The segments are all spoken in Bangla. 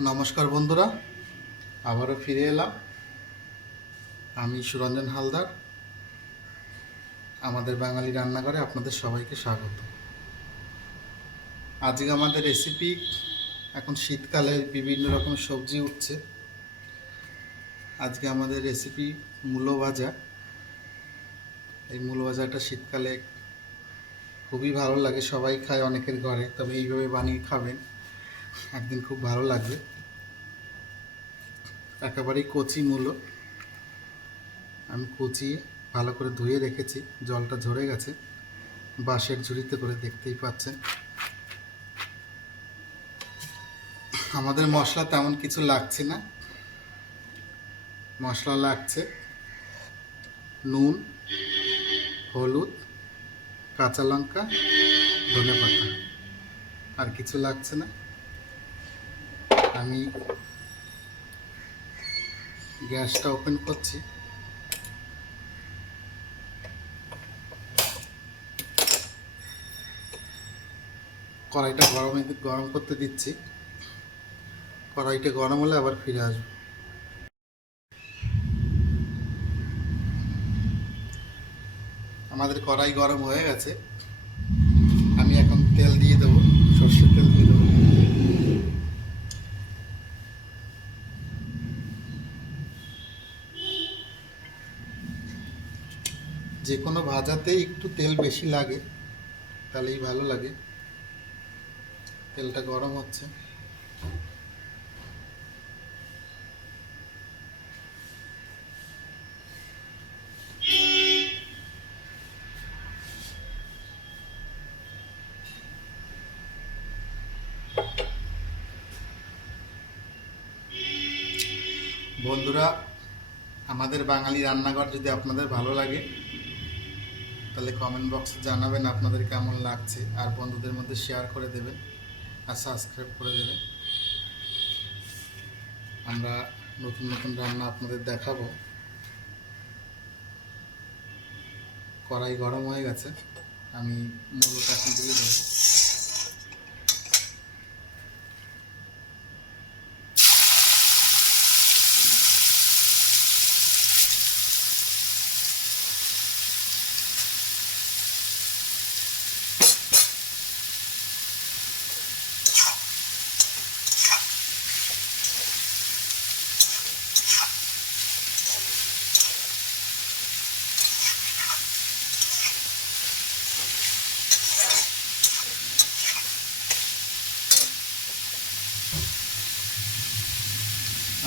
নমস্কার বন্ধুরা, আবারও ফিরে এলাম। আমি সুরঞ্জন হালদার, আমাদের বাঙালি রান্নাঘরে আপনাদের সবাইকে স্বাগত। আজকে আমাদের রেসিপি এখন শীতকালে বিভিন্ন রকম সবজি উঠছে। আজকে আমাদের রেসিপি মূলো ভাজা। এই মূলো ভাজাটা শীতকালে খুবই ভালো লাগে, সবাই খায় অনেকের ঘরে, তবে এইভাবে বানিয়ে খাবেন। একদিন খুব ভালো লাগবে। একেবারেই কচি মূলো। আমি কুচিয়ে ভালো করে ধুয়ে রেখেছি, জলটা ঝরে গেছে। বাঁশের ঝুড়িতে করে দেখতেই পাচ্ছেন। আমাদের মশলা তেমন কিছু লাগছে না। মশলা লাগছে। নুন, হলুদ, কাঁচা লঙ্কা, ধনে পাতা। আর কিছু লাগছে না। আমি গ্যাসটা ওপেন করছি। কড়াইটা গরম গরম করতে দিচ্ছি। কড়াইটা গরম হলে আবার ফিরে আসব। আমাদের কড়াই গরম হয়ে গেছে আমি এখন তেল দিয়ে দেবো সর্ষের তেল দিয়ে দেবো যে কোনো ভাজাতে একটু তেল বেশি লাগে, তাহলেই ভালো লাগে। তেলটা গরম হচ্ছে। বন্ধুরা, আমাদের বাঙালি রান্নাঘর যদি আপনাদের ভালো লাগে তাহলে কমেন্ট বক্সে জানাবেন আপনাদের কেমন লাগছে, আর বন্ধুদের মধ্যে শেয়ার করে দেবেন, আর সাবস্ক্রাইব করে দেবেন। আমরা নতুন নতুন রান্না আপনাদের দেখাবো। কড়াই গরম হয়ে গেছে, আমি মূলত এখন দিয়ে দেবো।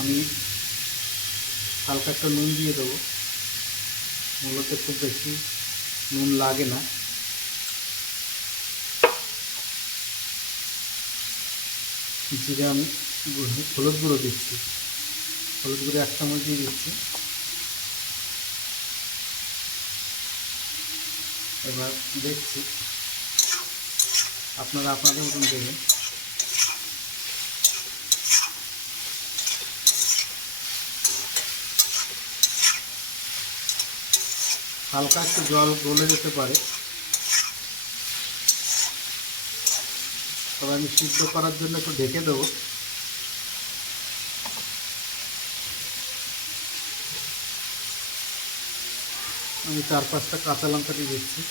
আমি হালকা একটা নুন দিয়ে দেবো। মূলত খুব বেশি নুন লাগে না। জিরে আমি হলুদ গুঁড়ো দিচ্ছি। হলুদ গুঁড়ো এক চামচ দিয়ে দিচ্ছি। এবার দেখছি আপনারা আপনাদের মতন দেবেন। হালকা একটু জল গলে যেতে পারে। তবে আমি সিদ্ধ করার জন্য একটু ঢেকে দেবো। আমি চার পাঁচটা কাঁচা লঙ্কা দিয়ে দিচ্ছি।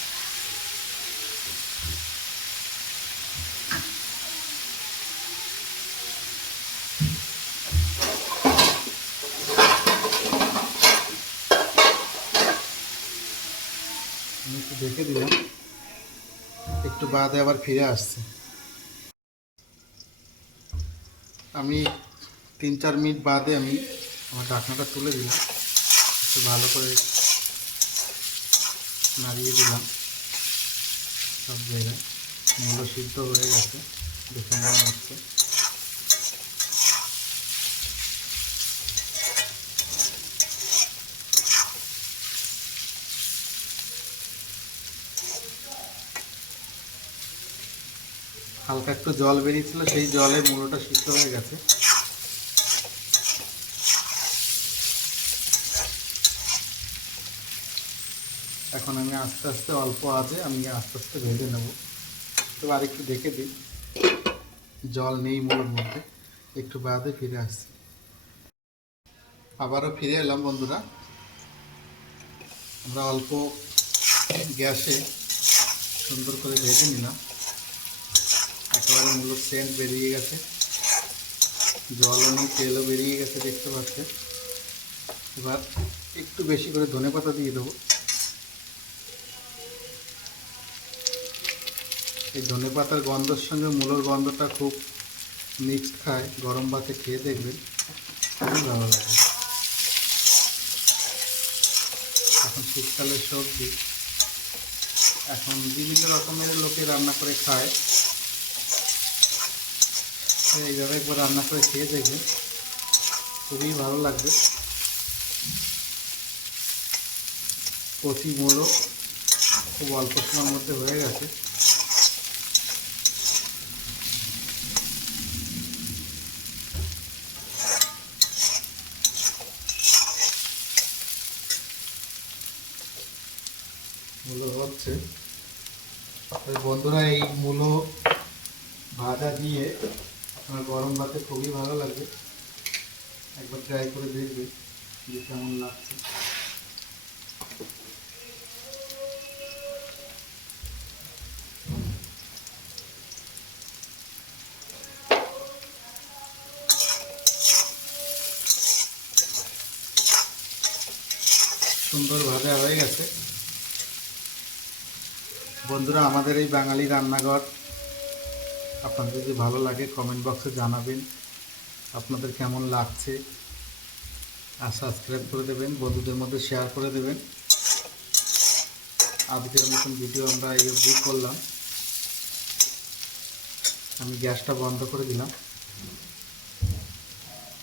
আমি একটু দেখে দিলাম। একটু বাদে আবার ফিরে আসছে। আমি তিন চার মিনিট বাদে আমি আমার ঢাকনাটা তুলে দিলাম। একটু ভালো করে নাড়িয়ে দিলাম। সব জায়গায় মূলো সিদ্ধ হয়ে গেছে। দেখে মনে হচ্ছে। হালকা একটু জল বেরিয়েছিল, সেই জলে মূলোটা সিদ্ধ হয়ে গেছে। এখন আমি আস্তে আস্তে অল্প আছে আমি আস্তে আস্তে ভেজে নেব। তো আর একটু দেখে দিই। জল নেই মূলের মধ্যে, একটু বাদে ফিরে আসছি। আবারও ফিরে এলাম বন্ধুরা। আমরা অল্প গ্যাসে সুন্দর করে ভেজে নিলাম। একেবারে মূলত সেন্ট বেরিয়ে গেছে। জল নেই তেলও বেরিয়ে গেছে দেখতে পাচ্ছেন। এবার একটু বেশি করে ধনে পাতা দিয়ে দেবো। এই ধনে পাতার গন্ধের সঙ্গে মূলোর গন্ধটা খুব মিক্সড খায়। গরম ভাতে খেয়ে দেখবেন। খুবই ভালো লাগে। এখন শীতকালের সবজি। এখন বিভিন্ন রকমের লোকে রান্না করে খায়। এইভাবে একবার রান্না করে খেয়ে দেখবেন। খুবই ভালো লাগবে। কচি মূলো খুব অল্প সময়ের মধ্যে হয়ে গেছে। মূলো হচ্ছে। বন্ধুরা, এই মূলো ভাজা দিয়ে আপনার গরম ভাতে খুবই ভালো লাগবে একবার ট্রাই করে দেখবে যে কেমন লাগছে। সুন্দর ভাজা হয়ে গেছে। বন্ধুরা, আমাদের এই বাঙালি রান্নাঘর আপনাদের যদি ভালো লাগে কমেন্ট বক্সে জানাবেন। আপনাদের কেমন লাগছে? আর সাবস্ক্রাইব করে দেবেন, বন্ধুদের মধ্যে শেয়ার করে দেবেন। আজকের মতন ভিডিও আমরা এই অবধি করলাম। আমি গ্যাসটা বন্ধ করে দিলাম।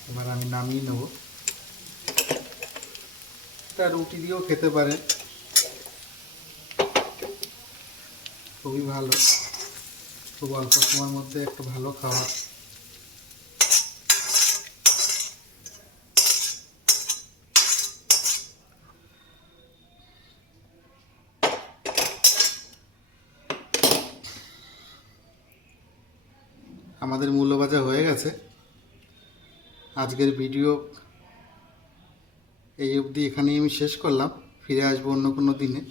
এবার আমি নামিয়ে নেব। এটা রুটি দিয়েও খেতে পারেন। খুবই ভালো। খুব অল্প সময়ের মধ্যে একটু ভালো খাবার। আমাদের মূল্য ভাজা হয়ে গেছে। আজকের ভিডিও এই অবধি এখানেই আমি শেষ করলাম। ফিরে আসব অন্য কোনো দিনে।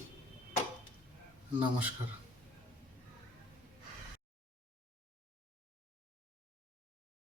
নমস্কার।